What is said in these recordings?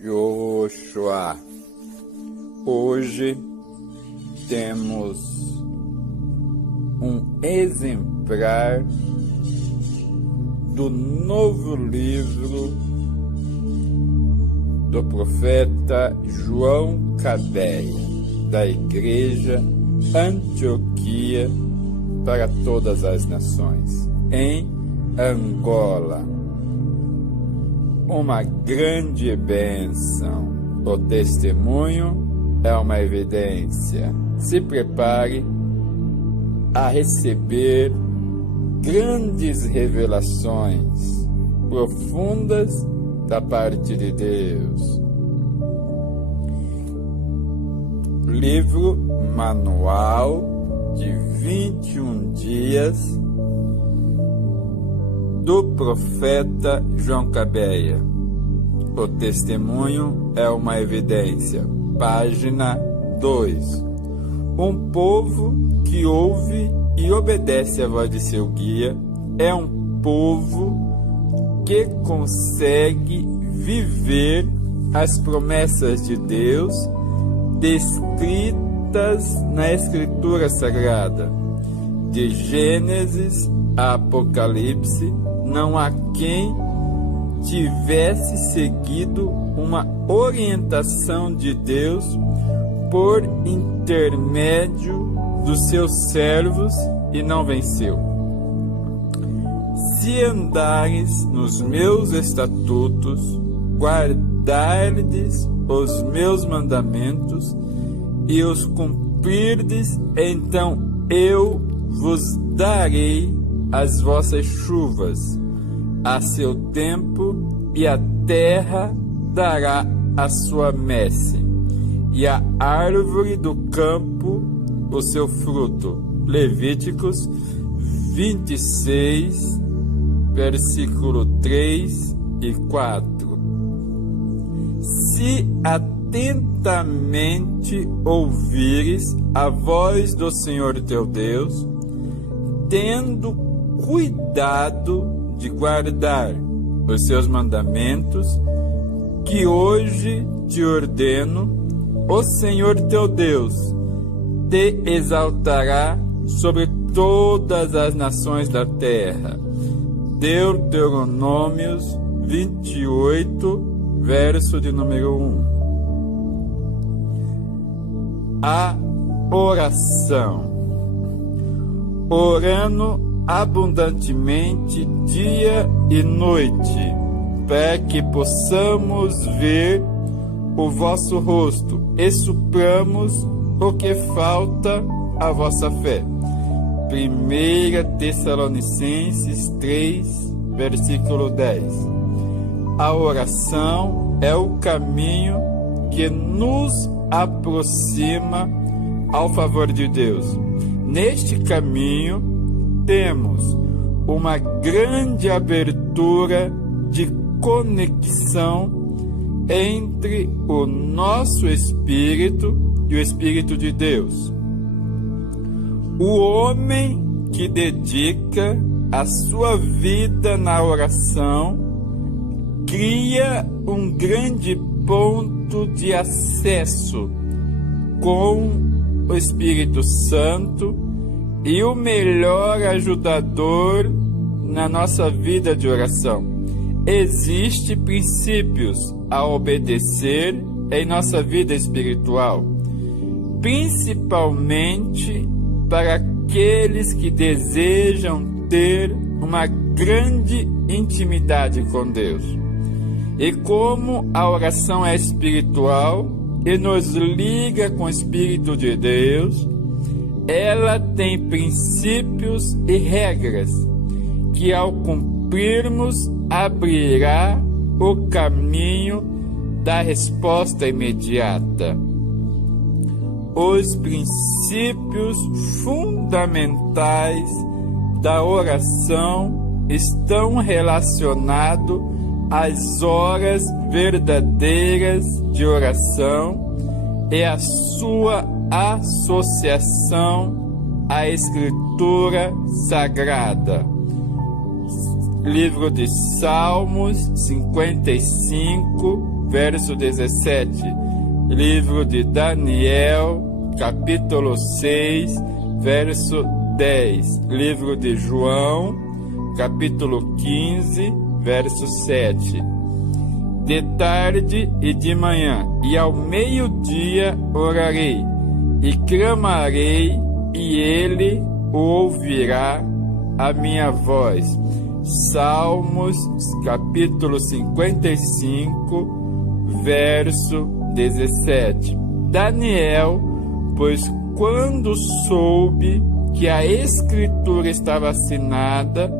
Yoshua. Hoje temos um exemplar do novo livro do profeta João Cabeia, da Igreja Antioquia para todas as nações, em Angola. Uma grande bênção. O testemunho é uma evidência. Se prepare a receber grandes revelações profundas da parte de Deus. Livro manual de 21 dias do profeta João Cabeia. O testemunho é uma evidência. Página 2. Um povo que ouve e obedece à voz de seu guia é um povo que consegue viver as promessas de Deus descritas na Escritura Sagrada. De Gênesis a Apocalipse, não há quem tivesse seguido uma orientação de Deus por intermédio dos seus servos e não venceu. Se andares nos meus estatutos, guardardes os meus mandamentos e os cumprirdes, então eu vos darei as vossas chuvas a seu tempo, e a terra dará a sua messe, e a árvore do campo o seu fruto. Levíticos 26, versículo 3 e 4. Se atentamente ouvires a voz do Senhor teu Deus, tendo cuidado de guardar os seus mandamentos, que hoje te ordeno, o Senhor teu Deus te exaltará sobre todas as nações da terra. Deuteronômios 28, verso de número 1. A oração. Orando abundantemente dia e noite, para que possamos ver o vosso rosto e supramos o que falta à vossa fé. 1 Tessalonicenses 3, versículo 10. A oração é o caminho que nos aproxima ao favor de Deus. Neste caminho temos uma grande abertura de conexão entre o nosso espírito e o Espírito de Deus. O homem que dedica a sua vida na oração cria um grande ponto de acesso com o Espírito Santo e o melhor ajudador na nossa vida de oração. Existem princípios a obedecer em nossa vida espiritual, principalmente para aqueles que desejam ter uma grande intimidade com Deus. E como a oração é espiritual e nos liga com o Espírito de Deus, ela tem princípios e regras que, ao cumprirmos, abrirá o caminho da resposta imediata. Os princípios fundamentais da oração estão relacionados às horas verdadeiras de oração e à sua associação à Escritura Sagrada. Livro de Salmos 55, verso 17. Livro de Daniel, capítulo 6, verso 10. Livro de João, capítulo 15, verso 7. De tarde e de manhã, e ao meio-dia orarei, e clamarei, e ele ouvirá a minha voz. Salmos, capítulo 55, verso 17. Daniel, pois quando soube que a escritura estava assinada,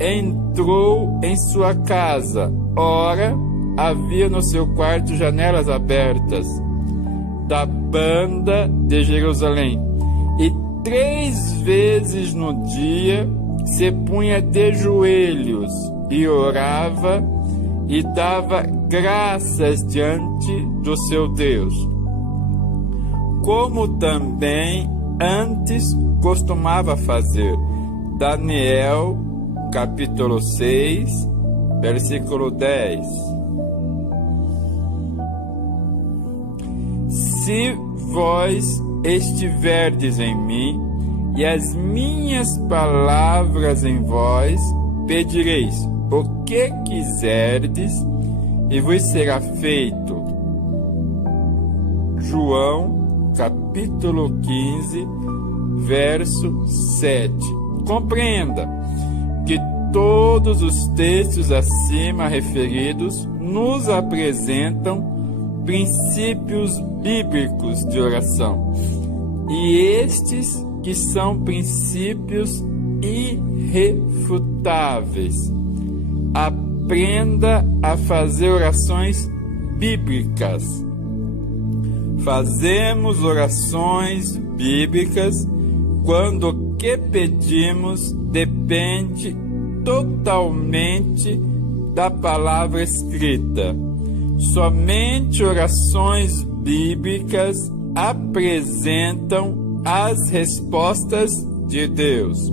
entrou em sua casa. Ora, havia no seu quarto janelas abertas da banda de Jerusalém, e 3 vezes no dia se punha de joelhos e orava e dava graças diante do seu Deus, como também antes costumava fazer. Daniel, capítulo 6, versículo 10. Se vós estiverdes em mim, e as minhas palavras em vós, pedireis o que quiserdes, e vos será feito. João, capítulo 15, verso 7. Compreenda que todos os textos acima referidos nos apresentam princípios bíblicos de oração, e estes que são princípios irrefutáveis. Aprenda a fazer orações bíblicas. Fazemos orações bíblicas quando o que pedimos depende totalmente da palavra escrita. Somente orações bíblicas apresentam as respostas de Deus.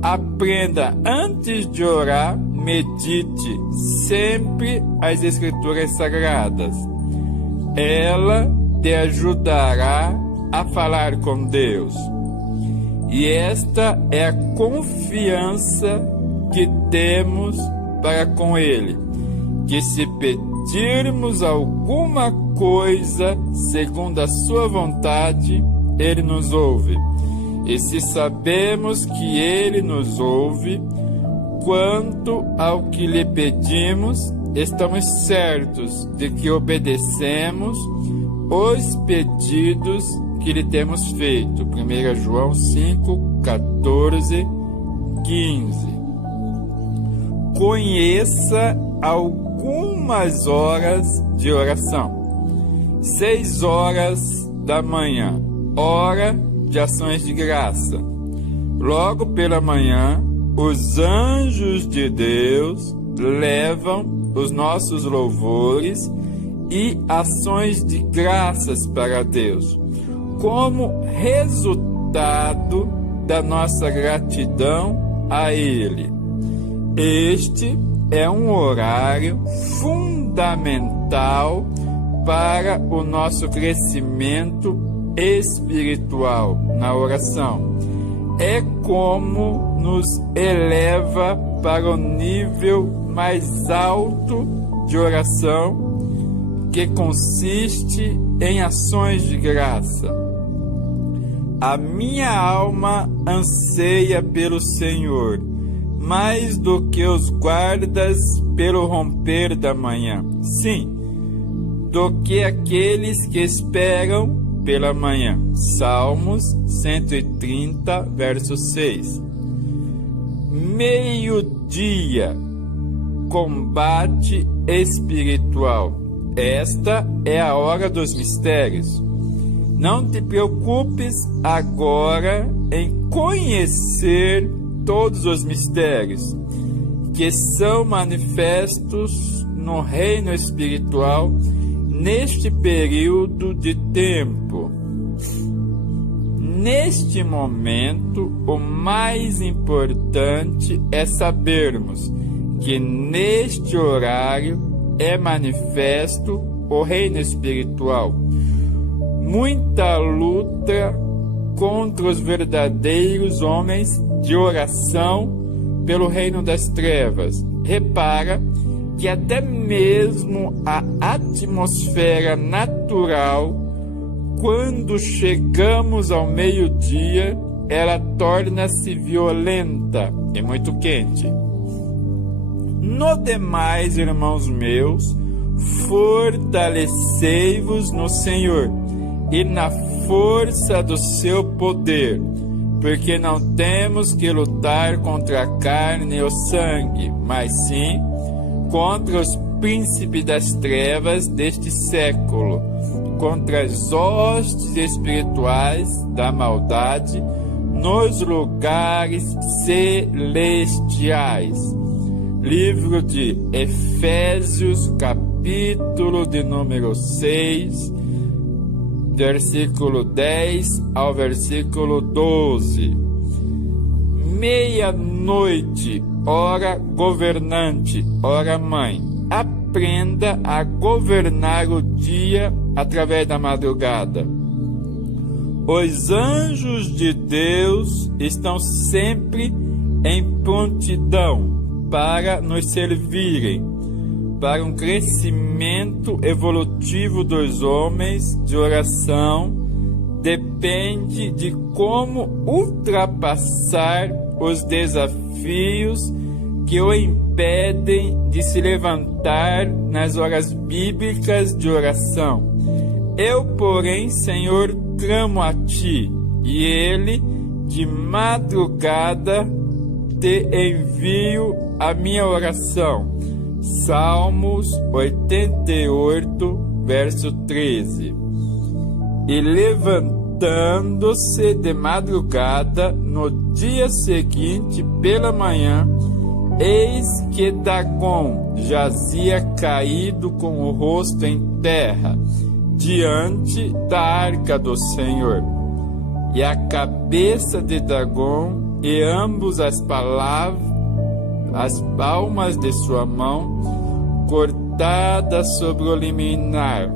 Aprenda antes de orar, medite sempre as Escrituras Sagradas. Ela te ajudará a falar com Deus. E esta é a confiança que temos para com Ele, que se pedirmos alguma coisa segundo a sua vontade, Ele nos ouve. E se sabemos que Ele nos ouve, quanto ao que lhe pedimos, estamos certos de que obedecemos os pedidos que lhe temos feito. 1 João 5, 14, 15. Conheça algumas horas de oração. 6 horas da manhã, hora de ações de graça. Logo pela manhã, os anjos de Deus levam os nossos louvores e ações de graças para Deus, como resultado da nossa gratidão a Ele. Este é um horário fundamental para o nosso crescimento espiritual na oração. É como nos eleva para o nível mais alto de oração, que consiste em ações de graça. A minha alma anseia pelo Senhor, mais do que os guardas pelo romper da manhã. Sim, do que aqueles que esperam pela manhã. Salmos 130, verso 6. Meio-dia, combate espiritual. Esta é a hora dos mistérios. Não te preocupes agora em conhecer todos os mistérios que são manifestos no reino espiritual neste período de tempo. Neste momento, o mais importante é sabermos que neste horário é manifesto o reino espiritual. Muita luta contra os verdadeiros homens de oração pelo reino das trevas. Repara que até mesmo a atmosfera natural, quando chegamos ao meio-dia, ela torna-se violenta e muito quente. No demais, irmãos meus, fortalecei-vos no Senhor e na força do seu poder, porque não temos que lutar contra a carne e o sangue, mas sim contra os príncipes das trevas deste século, contra as hostes espirituais da maldade nos lugares celestiais. Livro de Efésios, capítulo de número 6, versículo 10 ao versículo 12. Meia-noite, ora governante, ora mãe, aprenda a governar o dia através da madrugada. Os anjos de Deus estão sempre em prontidão para nos servirem. Para um crescimento evolutivo dos homens de oração, depende de como ultrapassar os desafios que o impedem de se levantar nas horas bíblicas de oração. Eu, porém, Senhor, clamo a Ti, e Ele, de madrugada, te envio a minha oração. Salmos 88, verso 13. E levantando-se de madrugada, no dia seguinte, pela manhã, eis que Dagom jazia caído com o rosto em terra, diante da arca do Senhor. E a cabeça de Dagom e ambos as palmas de sua mão cortadas sobre o liminar.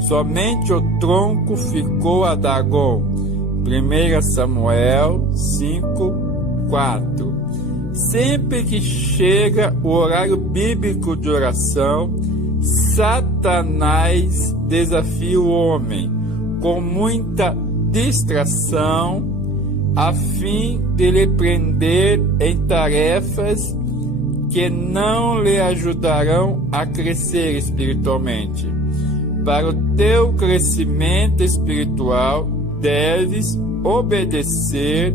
Somente o tronco ficou a Dagom. 1 Samuel 5:4. Sempre que chega o horário bíblico de oração, Satanás desafia o homem com muita distração, a fim de lhe prender em tarefas que não lhe ajudarão a crescer espiritualmente. Para o teu crescimento espiritual, deves obedecer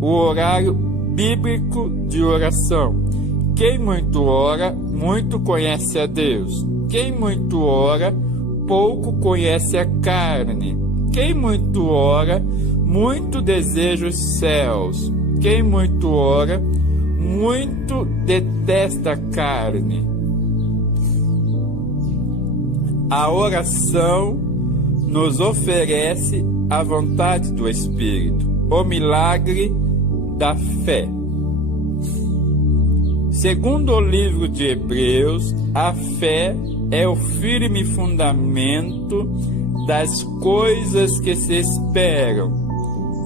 o horário bíblico de oração. Quem muito ora, muito conhece a Deus. Quem muito ora, pouco conhece a carne. Quem muito ora, muito deseja os céus. Quem muito ora, muito detesta a carne. A oração nos oferece a vontade do Espírito, o milagre da fé. Segundo o livro de Hebreus, a fé é o firme fundamento das coisas que se esperam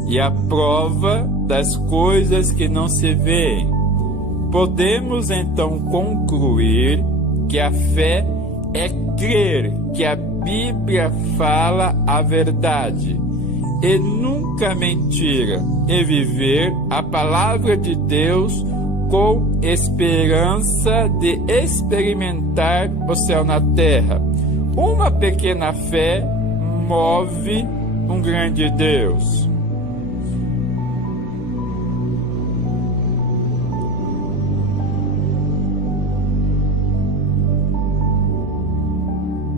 e a prova das coisas que não se veem. Podemos então concluir que a fé é crer que a Bíblia fala a verdade e nunca mentira, e viver a palavra de Deus com esperança de experimentar o céu na terra. Uma pequena fé move um grande Deus.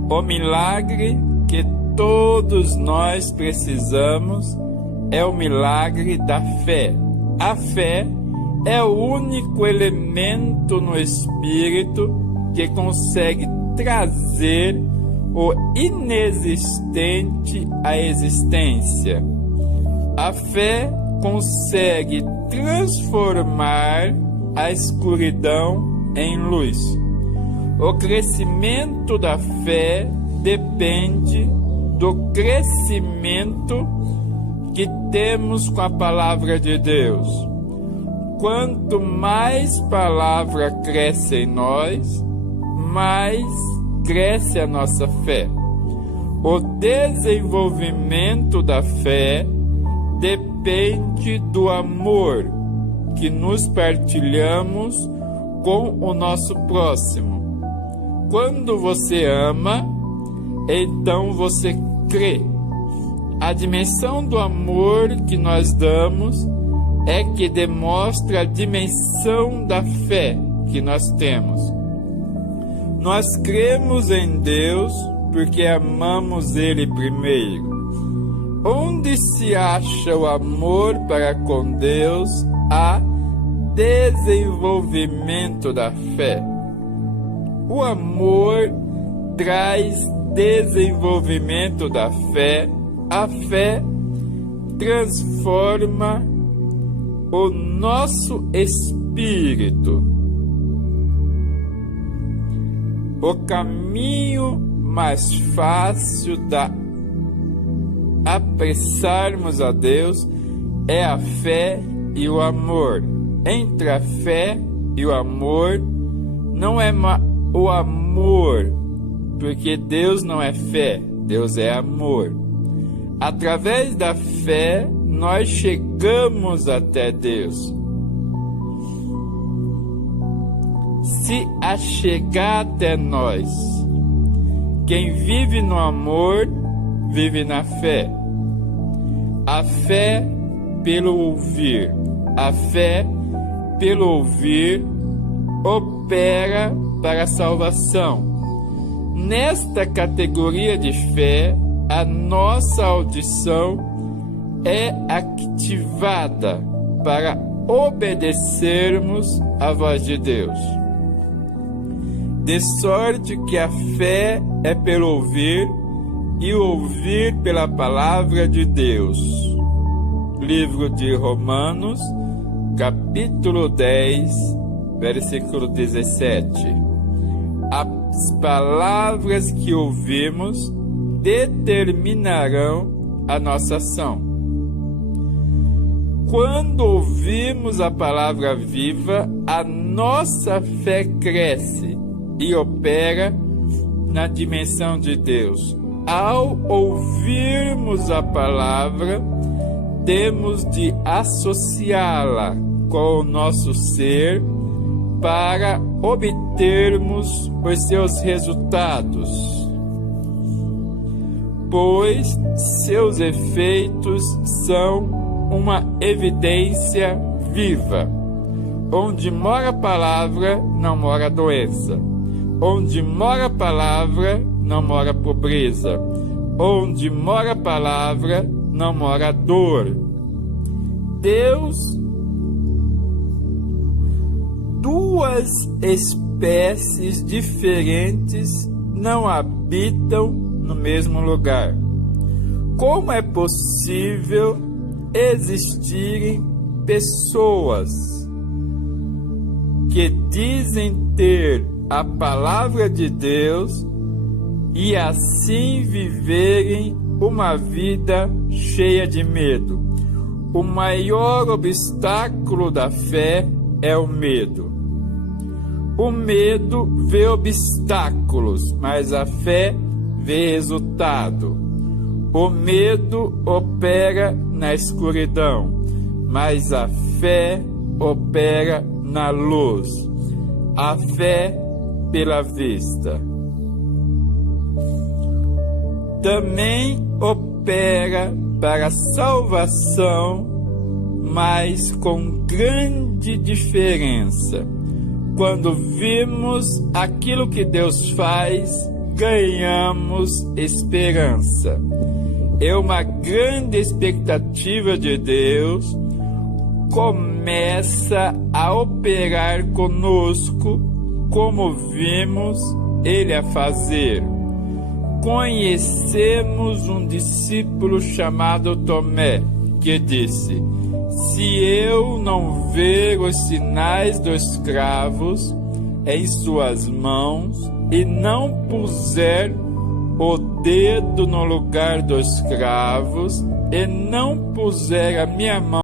O milagre que todos nós precisamos é o milagre da fé. A fé é o único elemento no espírito que consegue trazer o inexistente à existência. A fé consegue transformar a escuridão em luz. O crescimento da fé depende do crescimento que temos com a palavra de Deus. Quanto mais palavra cresce em nós, mais cresce a nossa fé. O desenvolvimento da fé depende do amor que nos partilhamos com o nosso próximo. Quando você ama, então você crê. A dimensão do amor que nós damos é que demonstra a dimensão da fé que nós temos. Nós cremos em Deus porque amamos Ele primeiro. Onde se acha o amor para com Deus, há desenvolvimento da fé. O amor traz desenvolvimento da fé. A fé transforma o nosso espírito. O caminho mais fácil da apressarmos a Deus é a fé e o amor. Entre a fé e o amor, não é o amor, porque Deus não é fé, Deus é amor. Através da fé, nós chegamos até Deus. Se achegar até nós, quem vive no amor, vive na fé. A fé pelo ouvir. A fé pelo ouvir opera para a salvação. Nesta categoria de fé, a nossa audição é ativada para obedecermos à voz de Deus. De sorte que a fé é pelo ouvir e o ouvir pela palavra de Deus. Livro de Romanos, capítulo 10, versículo 17. As palavras que ouvimos determinarão a nossa ação. Quando ouvimos a palavra viva, a nossa fé cresce e opera na dimensão de Deus. Ao ouvirmos a palavra, temos de associá-la com o nosso ser para obtermos os seus resultados, pois seus efeitos são uma evidência viva. Onde mora a palavra, não mora a doença. Onde mora a palavra, não mora a pobreza. Onde mora a palavra, não mora a dor. Deus, duas espécies diferentes não habitam no mesmo lugar. Como é possível existirem pessoas que dizem ter a palavra de Deus e assim viverem uma vida cheia de medo? O maior obstáculo da fé é o medo. O medo vê obstáculos, mas a fé vê resultado. O medo opera na escuridão, mas a fé opera na luz. A fé pela vista. Também opera para a salvação, mas com grande diferença. Quando vimos aquilo que Deus faz, ganhamos esperança. É uma grande expectativa de Deus, começa a operar conosco, como vimos Ele a fazer. Conhecemos um discípulo chamado Tomé, que disse: se eu não ver os sinais dos cravos em suas mãos, e não puser o dedo no lugar dos cravos, e não puser a minha mão